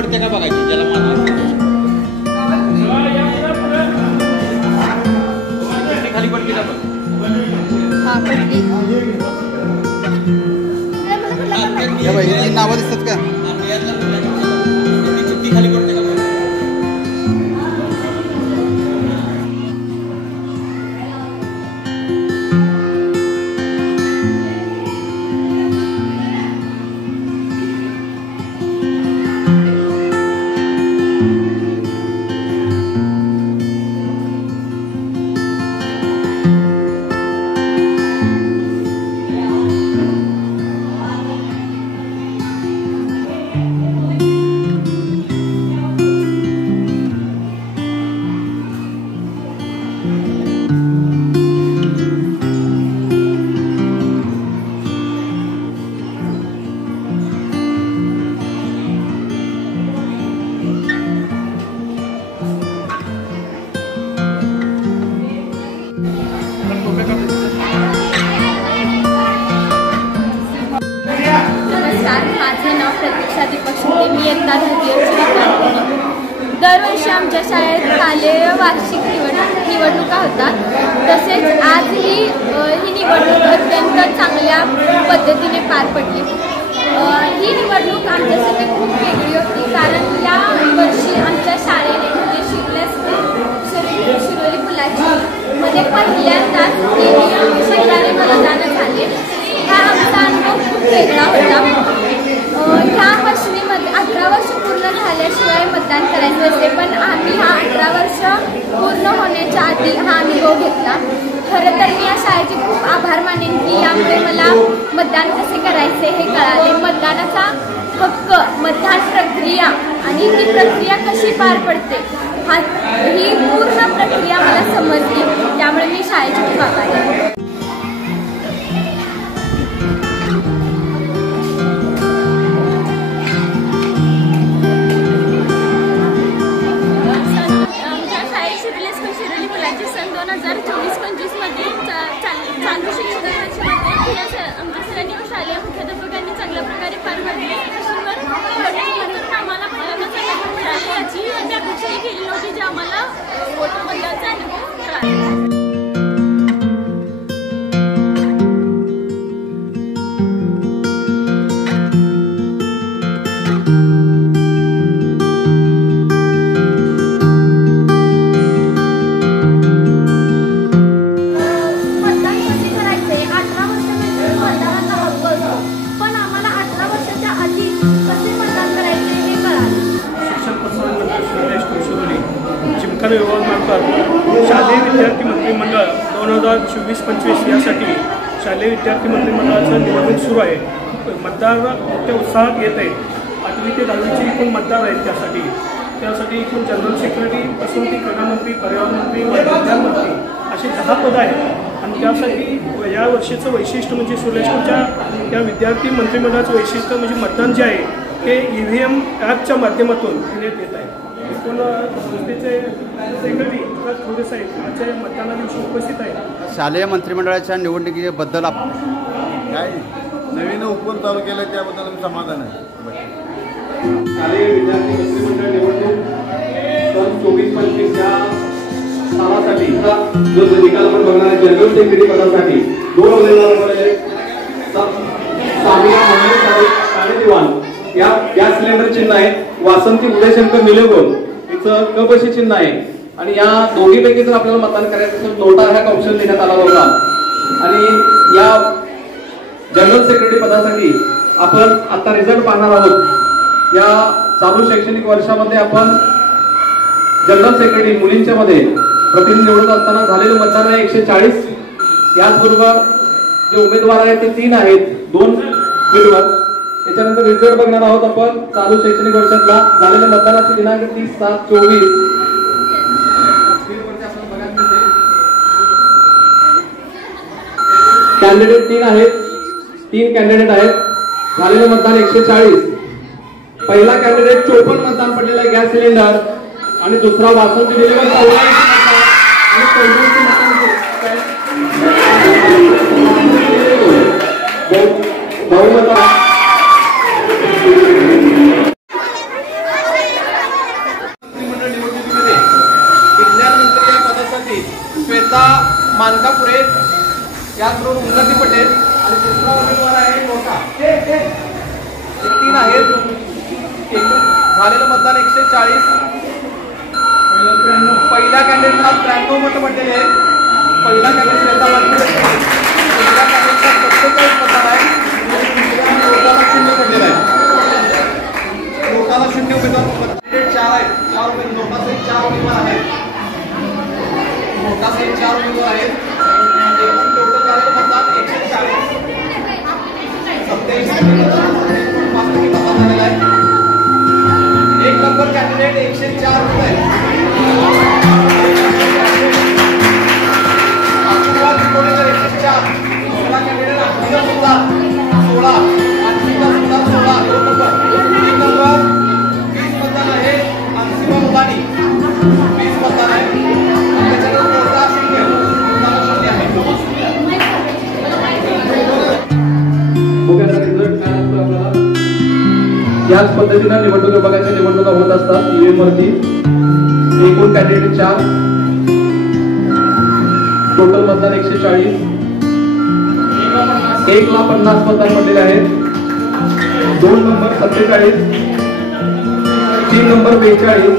पडते का बघायची ज्याला मानवायचं खाली पडते का बघ नावं दिसतात का चिठ्ठी खाली पडते का दरवर्षी आमच्या शाळेत शालेय वार्षिक निवडणुका होतात. तसेच आज ही निवडणूक अत्यंत चांगल्या पद्धतीने पार पडली. ही निवडणूक आमच्यासाठी खूप वेगळी होती कारण या वर्षी आमच्या शाळेने म्हणजे शिरोली पुलाची मध्ये पहिल्यांदाच महिलांनी मतदान झाले. हा आमचा अनुभव खूप वेगळा होता. ह्या वर्षीमध्ये 18 वर्ष पूर्ण झाल्याशिवाय मतदान करायचे असते, पण आम्ही हा 18 वर्ष पूर्ण होण्याच्या आधी हा अनुभव घेतला. खरं तर मी या शाळेचे खूप आभार मानेन की यामुळे मला मतदान कसे करायचे हे कळाले. मतदानाचा हक्क, मतदान प्रक्रिया आणि ही प्रक्रिया कशी पार पडते ही पूर्ण प्रक्रिया मला समजली. त्यामुळे मी शाळेची खूप आभारी आहे. चालू शिक्षण वर्षामध्ये आमच्या सगळ्यांनी शालेय मुख्याध्यापकांनी चांगल्या प्रकारे पार पाडले. आम्हाला पहिल्यांदा मिळाले याची आम्ही अपेक्षाही केली नव्हती, जे आम्हाला मोठं बदलाचा अनुभव मिळाला. विभागामार्फत शालेय विद्यार्थी मंत्रिमंडळ 2024-25 यासाठी शालेय विद्यार्थी मंत्रिमंडळाचं निवडणूक सुरू आहे. मतदार मोठ्या उत्साहात येत आहेत. 8वी ते 10वीचे एकूण मतदार आहेत. त्यासाठी एकूण जनरल सेक्रेटरी पासून ते क्रीडा मंत्री, पर्यावरण मंत्री, विज्ञान मंत्री अशी 10 पदं आहेत. आणि त्यासाठी या वर्षीचं वैशिष्ट्य म्हणजे सुरेशपूरच्या त्या विद्यार्थी मंत्रिमंडळाचं वैशिष्ट्य म्हणजे मतदान जे आहे ते EVM ॲपच्या माध्यमातून घेण्यात येत आहे. एकूण संस्थेचे सेक्रेटरी थोडे साहेब आजच्या मतदाना दिवशी उपस्थित आहेत. शालेय मंत्रिमंडळाच्या निवडणुकीबद्दल काय नवीन उपक्रम चालू केलं त्याबद्दल आम्ही समाधान आहे. शालेय विद्यार्थी मंत्रिमंडळ निवडणूक सन 24-25 या सालासाठी जो निकाल आपण बघणार आहे जनरल सेक्रेटरी पदासाठी 2 उमेदवारांकडे सामिया मोहम्मद दिवान या गॅस सिलेंडर चिन्ह आहे. वासंती उदयशंकर निलगोन हिचं कबशी चिन्ह आहे. आणि या दोघीपैकी जर आपल्याला मतदान करायचं असेल नोटा ह्या ऑप्शन देण्यात आला होता. आणि या जनरल सेक्रेटरी पदासाठी आपण आता रिझल्ट पाहणार आहोत. या चालू शैक्षणिक वर्षामध्ये आपण जनरल सेक्रेटरी मुलींच्या मध्ये प्रतिनिधी निवडत असताना झालेलं मतदान आहे 140. याचबरोबर जे उमेदवार आहेत ते 3 आहेत, 2 उमेदवार. त्याच्यानंतर रिझल्ट बघणार आहोत आपण चालू शैक्षणिक वर्षातला झालेल्या मतदानाचे दिनांक 30/7/24. कॅन्डिडेट 3 आहेत, 3 कॅन्डिडेट आहेत. झालेलं मतदान 140. पहिला कॅन्डिडेट 54 मतदान पडलेला आहे गॅस सिलेंडर आणि दुसरा वासंती निलगोन बहुमत श्वेता मानकापुरे, याचबरोबर उन्नती पटेल आणि दुसरा उमेदवार आहे नोटा. हे 3 आहेत. एकूण झालेलं मतदान 140. पहिल्या कॅन्डिडेटला 93 मतं पडलेले आहेत. पहिला कॅन्डिडेट श्वेता मानकापुरे, दुसऱ्या कॅन्डिडेटला 47 मतदान आहे आणि दुसऱ्या नोटाला 0 पडलेलं आहे. नोटाला 0 उमेदवार. कॅन्डिडेट 4 आहेत. 4 उमेदवार नोटासहित 4 उमेदवार आहेत. नोटासहित 4 उमेदवार आहेत. एकूण टोटल झालेलं मतदान 140. 87% मतदान झालेलं आहे. 1 नंबर कॅन्डिडेट 104 होत आहे. अपूर्वा तिकोडेकर 104. दुसरा कॅन्डिडेट अक्षिता सुतार 16. अक्षिता सुतार 16 2 नंबर. 3 नंबर 20 मतदान आहे. अंशिमा मुलानी 20 मतदान आहे. त्याच्यानंतर कोटा शिंदे मतदान शून्य आहे. याच पद्धतीनं निवडणूक विभागाच्या निवडणुका होत असतात. ईव्हीएम वरती एकूण कॅन्डिडेट 4. टोटल मतदान 140. 1,50,000 मतदान पडलेले आहेत. 2 नंबर 47. 3 नंबर 42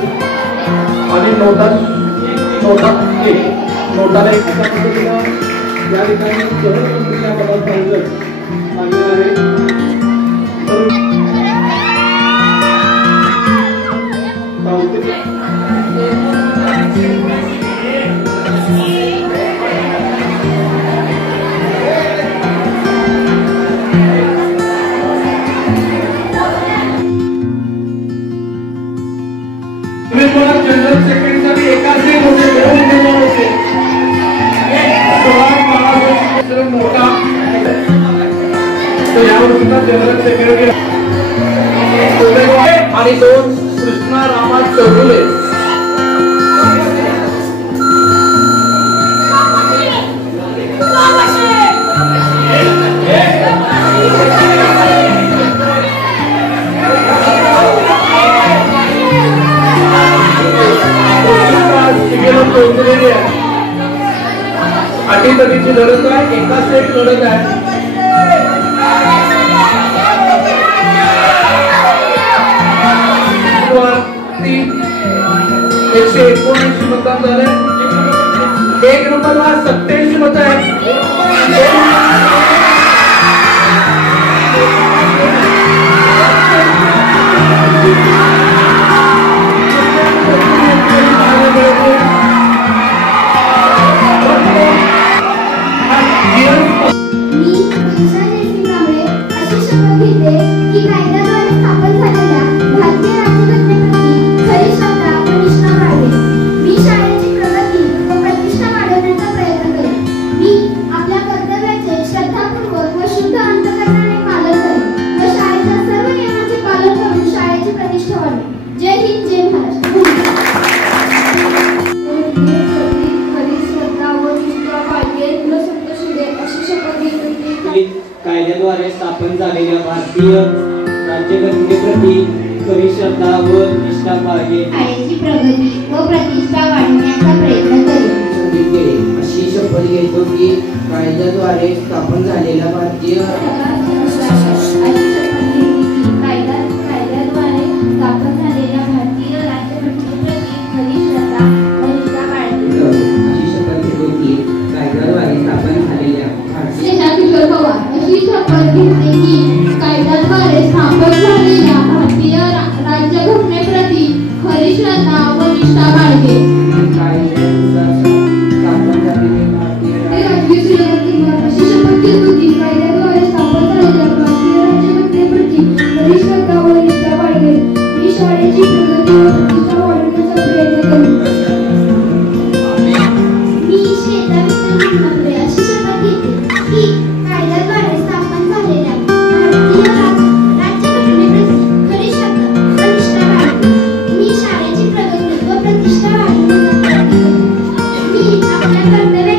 आणि नोटा 1. नोटाला 1 पद्धतीनं या ठिकाणी सहजपद्धतीने पदार्थ लागलेला आहे. जनरल सेक्रेटरी एकाच होते 2 उमेदवार होते. मोठा तर यावर सुद्धा जनरल सेक्रेटरी आणि 2 कृष्णा रामा चौगुले. अटीतटीची लढत आहे. एकाच एक लढत आहे. वरती 179 मतदान झाले. 1 नंबरला 87 मतं आहेत. कायद्याद्वारे स्थापन झालेल्या भारतीय राज्यघटनेप्रती खरी श्रद्धा व निष्ठा बाळगेन. शाळेची प्रगती व प्रतिष्ठा वाढवण्याचा प्रयत्न करेन. अशी शपथ घेतो की कायद्याद्वारे स्थापन झालेल्या भारतीय कर्तव्य